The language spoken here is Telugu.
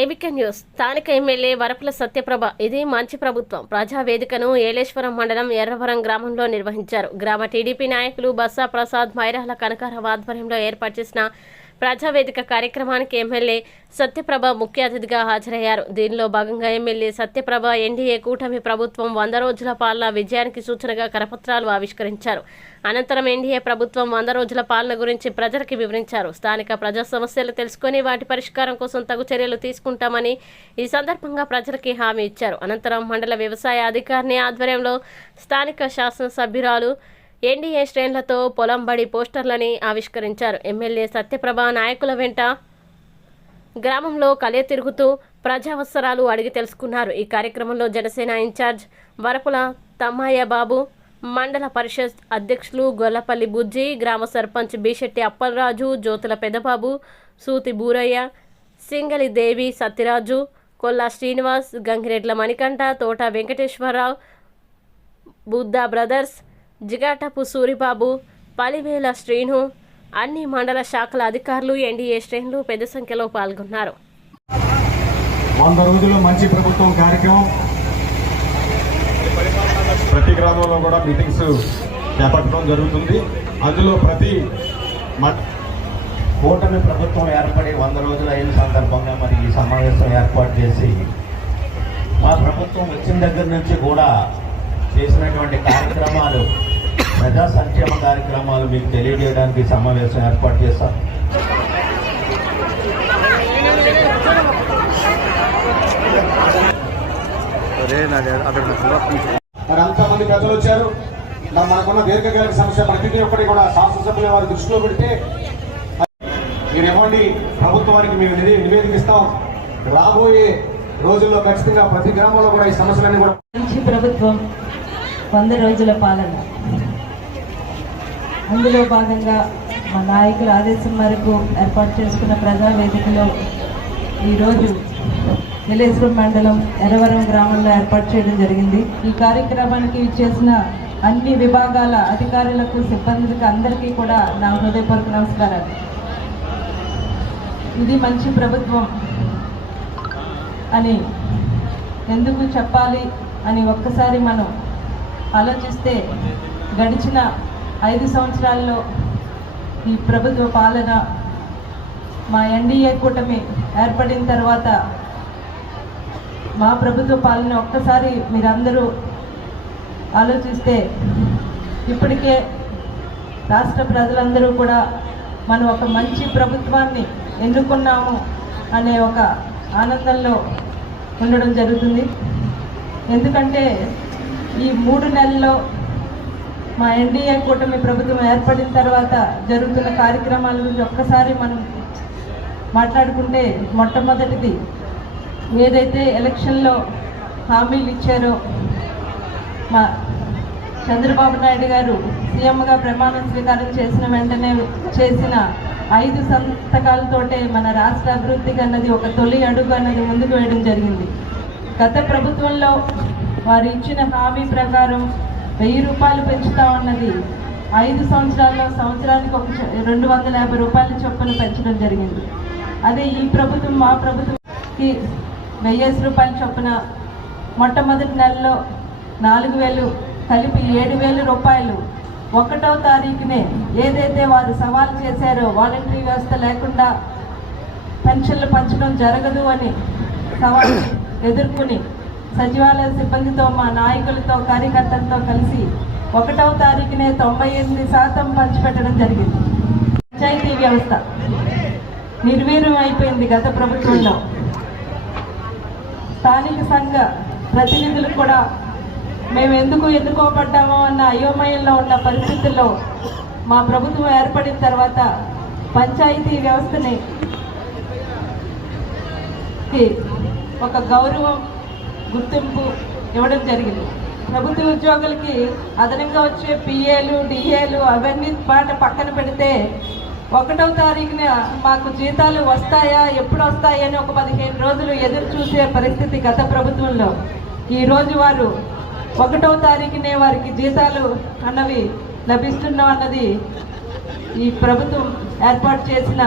ABK news. స్థానిక ఎమ్మెల్యే వరపుల సత్యప్రభ ఇది మంచి ప్రభుత్వం. ప్రజావేదికను ఏలేశ్వరం మండలం ఎర్రవరం గ్రామంలో నిర్వహించారు. గ్రామ టీడీపీ నాయకులు బస్సా ప్రసాద్ మైరాల కనకారావు ఆధ్వర్యంలో ఏర్పాటు చేసిన ప్రజావేదిక కార్యక్రమానికి ఎమ్మెల్యే సత్యప్రభ ముఖ్య అతిథిగా హాజరయ్యారు. దీనిలో భాగంగా ఎమ్మెల్యే సత్యప్రభ ఎన్డీఏ కూటమి ప్రభుత్వం వంద రోజుల పాలన విజయానికి సూచనగా కరపత్రాలు ఆవిష్కరించారు. అనంతరం ఎన్డీఏ ప్రభుత్వం వంద రోజుల పాలన గురించి ప్రజలకి వివరించారు. స్థానిక ప్రజా సమస్యలు తెలుసుకొని వాటి పరిష్కారం కోసం తగు చర్యలు తీసుకుంటామని ఈ సందర్భంగా ప్రజలకి హామీ ఇచ్చారు. అనంతరం మండల వ్యవసాయ అధికారిని ఆధ్వర్యంలో స్థానిక శాసనసభ్యురాలు ఎన్డీఏ శ్రేణులతో పొలంబడి పోస్టర్లని ఆవిష్కరించారు. ఎమ్మెల్యే సత్యప్రభ నాయకుల వెంట గ్రామంలో కలే తిరుగుతూ ప్రజావసరాలు అడిగి తెలుసుకున్నారు. ఈ కార్యక్రమంలో జనసేన ఇన్ఛార్జ్ వరపుల తమ్మయ్య బాబు మండల పరిషత్ అధ్యక్షులు గొల్లపల్లి బుజ్జి గ్రామ సర్పంచ్ బిశెట్టి అప్పలరాజు జ్యోతుల పెదబాబు సూతి బూరయ్య సింగలి దేవి సత్యరాజు కొల్లా శ్రీనివాస్ గంగిరెడ్ల మణికంఠ తోట వెంకటేశ్వరరావు బుద్ధా బ్రదర్స్ జిగాటపు సూరిబాబు పలివేల శ్రీను అన్ని మండల శాఖల అధికారులు ఎన్డీఏ శ్రేణులు పెద్ద సంఖ్యలో పాల్గొన్నారు. వంద రోజుల మంచి ప్రభుత్వం కార్యక్రమం. ప్రతి గ్రామంలో కూడా మీటింగ్స్ చేపట్టడం జరుగుతుంది. అందులో ప్రతి కూటమి ప్రభుత్వం ఏర్పడి వంద రోజులు అయిన సందర్భంగా మరి ఈ సమావేశం ఏర్పాటు చేసి మా ప్రభుత్వం వచ్చిన దగ్గర నుంచి కూడా చేసినటువంటి కార్యక్రమాలు ప్రజా సంక్షేమ కార్యక్రమాలు మీకు తెలియజేయడానికి సమావేశం ఏర్పాటు చేశాం మరి అంతమంది ప్రజలు వచ్చారు. మరి మనకున్న దీర్ఘకాలిక సమస్య ప్రతి ఒక్కటి కూడా శాసనసభ్యుల వారి దృష్టిలో పెడితే మీరు ఇవ్వండి ప్రభుత్వానికి మేము నిధి నివేదిక ఇస్తాం. రాబోయే రోజుల్లో ఖచ్చితంగా ప్రతి గ్రామంలో కూడా ఈ సమస్యలన్నీ కూడా మంచి ప్రభుత్వం వంద రోజుల పాలన. అందులో భాగంగా మా నాయకుల ఆదేశం మేరకు ఏర్పాటు చేసుకున్న ప్రజా వేదికలో ఈరోజు విలేశ్వరం మండలం ఎర్రవరం గ్రామంలో ఏర్పాటు చేయడం జరిగింది. ఈ కార్యక్రమానికి చేసిన అన్ని విభాగాల అధికారులకు సిబ్బందికి అందరికీ కూడా నా హృదయపూర్వక నమస్కారాలు. ఇది మంచి ప్రభుత్వం అని ఎందుకు చెప్పాలి అని ఒక్కసారి మనం ఆలోచిస్తే గడిచిన ఐదు సంవత్సరాల్లో ఈ ప్రభుత్వ పాలన మా ఎన్డీఏ కూటమి ఏర్పడిన తర్వాత మా ప్రభుత్వ పాలన ఒక్కసారి మీరందరూ ఆలోచిస్తే ఇప్పటికే రాష్ట్ర ప్రజలందరూ కూడా మనం ఒక మంచి ప్రభుత్వాన్ని ఎన్నుకున్నాము అనే ఒక ఆనందంలో ఉండడం జరుగుతుంది. ఎందుకంటే ఈ మూడు నెలల్లో మా ఎన్డీఏ కూటమి ప్రభుత్వం ఏర్పడిన తర్వాత జరుగుతున్న కార్యక్రమాల గురించి ఒక్కసారి మనం మాట్లాడుకుంటే మొట్టమొదటిది ఏదైతే ఎలక్షన్లో హామీలు ఇచ్చారో మా చంద్రబాబు నాయుడు గారు సీఎంగా ప్రమాణ స్వీకారం చేసిన వెంటనే చేసిన ఐదు సంతకాలతోటే మన రాష్ట్ర అభివృద్ధికి అన్నది ఒక తొలి అడుగు అన్నది ముందుకు వేయడం జరిగింది. గత ప్రభుత్వంలో వారు ఇచ్చిన హామీ ప్రకారం వెయ్యి రూపాయలు పెంచుతా ఉన్నది. ఐదు సంవత్సరాల్లో సంవత్సరానికి ఒక రెండు వందల యాభై రూపాయల చొప్పున పెంచడం జరిగింది. అదే ఈ ప్రభుత్వం మా ప్రభుత్వంకి వెయ్యేసి రూపాయల చొప్పున మొట్టమొదటి నెలలో నాలుగు వేలు కలిపి ఏడు వేల రూపాయలు. ఒకటో తారీఖునే ఏదైతే వారు సవాల్ చేశారో వాలంటరీ వ్యవస్థ లేకుండా పెన్షన్లు పంచడం జరగదు అని సవాల్ ఎదుర్కొని సచివాలయ సిబ్బందితో మా నాయకులతో కార్యకర్తలతో కలిసి ఒకటవ తారీఖునే తొంభై ఎనిమిది శాతం పంచిపెట్టడం జరిగింది. పంచాయతీ వ్యవస్థ నిర్వీర్యం అయిపోయింది గత ప్రభుత్వంలో. స్థానిక సంఘ ప్రతినిధులు కూడా మేము ఎందుకు ఎన్నుకోబడ్డామో అన్న అయోమయంలో ఉన్న పరిస్థితుల్లో మా ప్రభుత్వం ఏర్పడిన తర్వాత పంచాయతీ వ్యవస్థని ఒక గౌరవం గుర్తింపు ఇవ్వడం జరిగింది. ప్రభుత్వ ఉద్యోగులకి అదనంగా వచ్చే పిఏలు డిఏలు అవన్నీ పాట పక్కన పెడితే ఒకటో తారీఖున మాకు జీతాలు వస్తాయా ఎప్పుడు వస్తాయా అని ఒక పదిహేను రోజులు ఎదురు చూసే పరిస్థితి గత ప్రభుత్వంలో. ఈ రోజు వారు ఒకటవ తారీఖునే వారికి జీతాలు అన్నవి లభిస్తున్నాం అన్నది ఈ ప్రభుత్వం ఏర్పాటు చేసిన